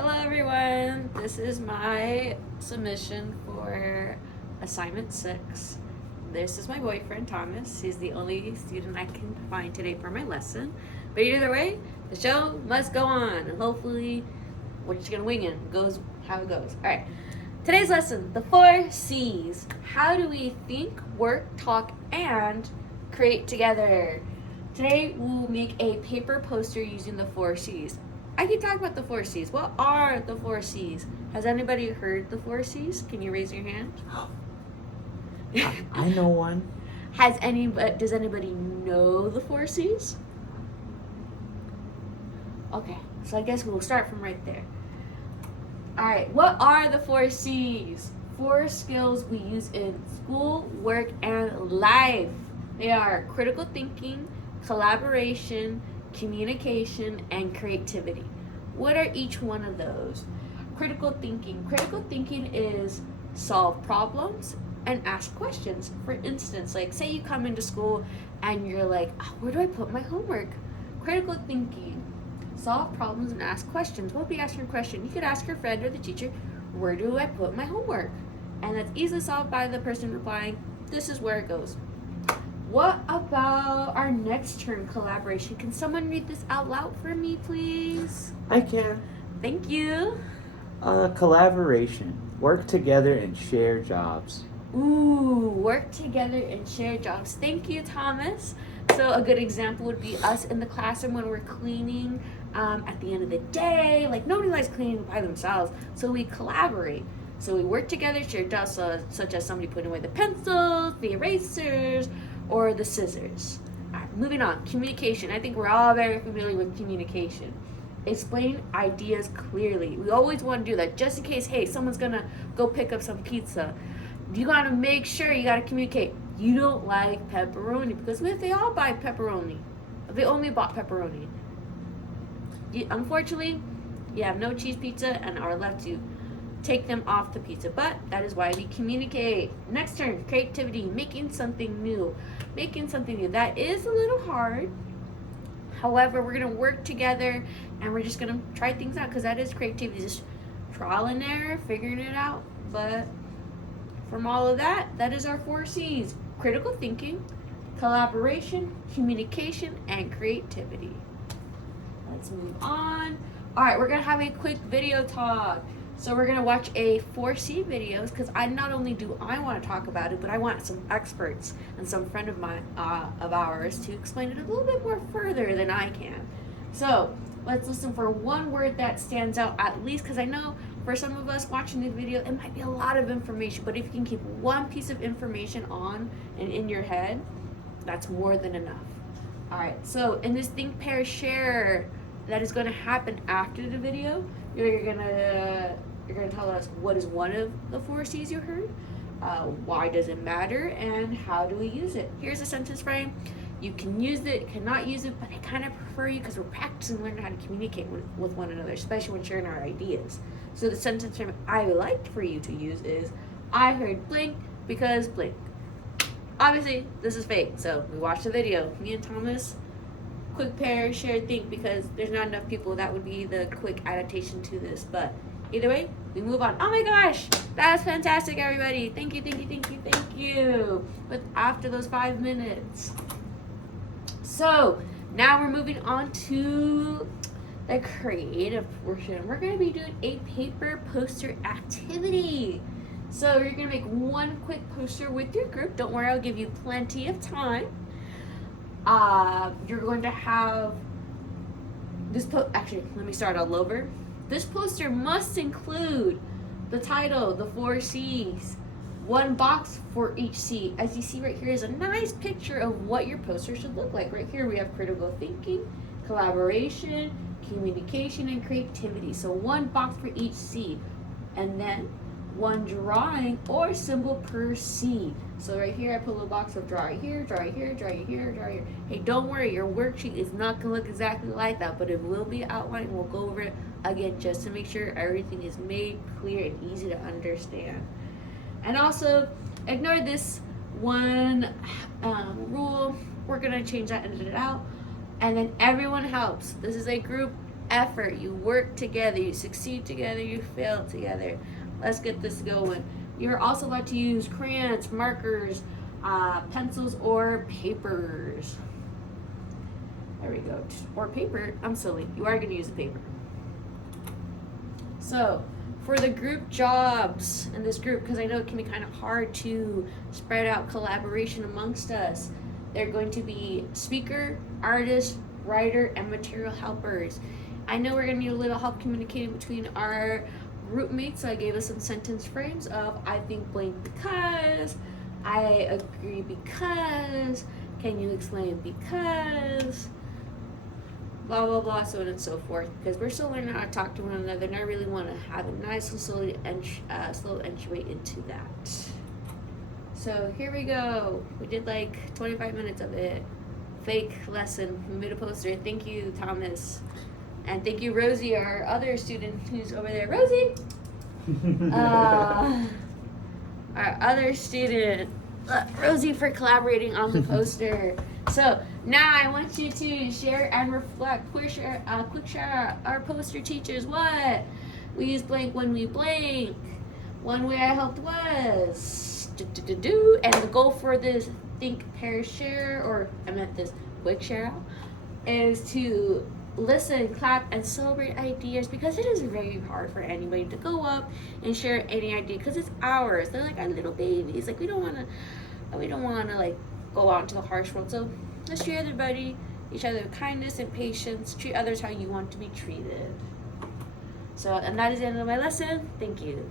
Hello everyone, this is my submission for assignment 6. This is my boyfriend Thomas. He's the only student I can find today for my lesson. But either way, the show must go on, and hopefully we're just gonna wing it. It goes how it goes. Alright. Today's lesson, the 4 C's. How do we think, work, talk, and create together? Today we'll make a paper poster using the 4 C's. I keep talking about the 4 C's. What are the 4 C's? Has anybody heard the 4 C's? Can you raise your hand? I know one. Does anybody know the 4 C's? Okay, so I guess we'll start from right there. Alright, what are the 4 C's? 4 skills we use in school, work, and life. They are critical thinking, collaboration, communication, and creativity. What are each one of those? Critical thinking. Critical thinking is solve problems and ask questions. For instance, like say you come into school and you're like, where do I put my homework? Critical thinking. Solve problems and ask questions. What would be asking a question? You could ask your friend or the teacher, where do I put my homework? And that's easily solved by the person replying, this is where it goes. What about our next term, collaboration? Can someone read this out loud for me, please? I can. Thank you. Collaboration. Work together and share jobs. Ooh, work together and share jobs. Thank you, Thomas. So a good example would be us in the classroom when we're cleaning at the end of the day. Like nobody likes cleaning by themselves, so we collaborate. So we work together, share jobs, such as somebody putting away the pencils, the erasers, or the scissors. Alright, moving on, communication. I think we're all very familiar with communication. Explain ideas clearly. We always want to do that just in case, hey, someone's gonna go pick up some pizza. You gotta make sure you gotta communicate. You don't like pepperoni, because what if they all buy pepperoni? If they only bought pepperoni. Unfortunately, you have no cheese pizza and are left to take them off the pizza, but that is why we communicate. Next turn, creativity, making something new. Making something new. That is a little hard. However, we're gonna work together and we're just gonna try things out, because that is creativity, just trial and error, figuring it out. But from all of that, that is our 4 C's. Critical thinking, collaboration, communication, and creativity. Let's move on. All right, we're gonna have a quick video talk. So we're gonna watch a 4C videos, because not only do I want to talk about it, but I want some experts and some friend of mine of ours to explain it a little bit more further than I can. So let's listen for one word that stands out, at least, because I know for some of us watching the video, it might be a lot of information, but if you can keep one piece of information on and in your head, that's more than enough. All right, so in this think, pair, share that is going to happen after the video, you're gonna tell us what is one of the 4 C's you heard, why does it matter, and how do we use it. Here's a sentence frame. You can use it, cannot use it, but I kind of prefer you, because we're practicing learning how to communicate with one another, especially when sharing our ideas. So the sentence frame I would like for you to use is, I heard blink because blink. Obviously, this is fake, so we watched the video. Me and Thomas, quick pair, share, think, because there's not enough people that would be the quick adaptation to this. But either way, we move on. Oh my gosh, that was fantastic, everybody. Thank you, thank you, thank you, thank you. But after those 5 minutes. So now we're moving on to the creative portion. We're going to be doing a paper poster activity. So you're going to make one quick poster with your group. Don't worry, I'll give you plenty of time. You're going to have this actually, let me start all over. This poster must include the title, the 4 C's, one box for each C. As you see right here is a nice picture of what your poster should look like. Right here we have critical thinking, collaboration, communication, and creativity. So one box for each C, and then one drawing or symbol per C. So right here I put a little box of draw right here, draw right here, draw right here, draw right here. Hey, don't worry, your worksheet is not gonna look exactly like that, but it will be outlined. We'll go over it again just to make sure everything is made clear and easy to understand. And also, ignore this one rule. We're gonna change that and edit it out. And then everyone helps. This is a group effort. You work together. You succeed together. You fail together. Let's get this going. You're also allowed to use crayons, markers, pencils, or papers. There we go. Or paper. I'm silly. You are going to use a paper. So, for the group jobs in this group, because I know it can be kind of hard to spread out collaboration amongst us, they're going to be speaker, artist, writer, and material helpers. I know we're going to need a little help communicating between our group mates, so I gave us some sentence frames of I think blank because, I agree because, can you explain because, blah blah blah, so on and so forth, because we're still learning how to talk to one another, and I really want to have a nice and slow entry into that. So here we go. We did like 25 minutes of it. Fake lesson. We made a poster. Thank you, Thomas. And thank you, Rosie, our other student who's over there. Rosie! Our other student, Rosie, for collaborating on the poster. So now I want you to share and reflect. Quick share our poster teachers. What? We use blank when we blank. One way I helped was and the goal for this think, pair, share, or I meant this quick share out, is to listen, clap, and celebrate ideas, because it is very hard for anybody to go up and share any idea because it's ours. They're like our little babies. Like we don't want to like go out into the harsh world. So let's treat everybody, each other with kindness and patience. Treat others how you want to be treated. So, and that is the end of my lesson. Thank you.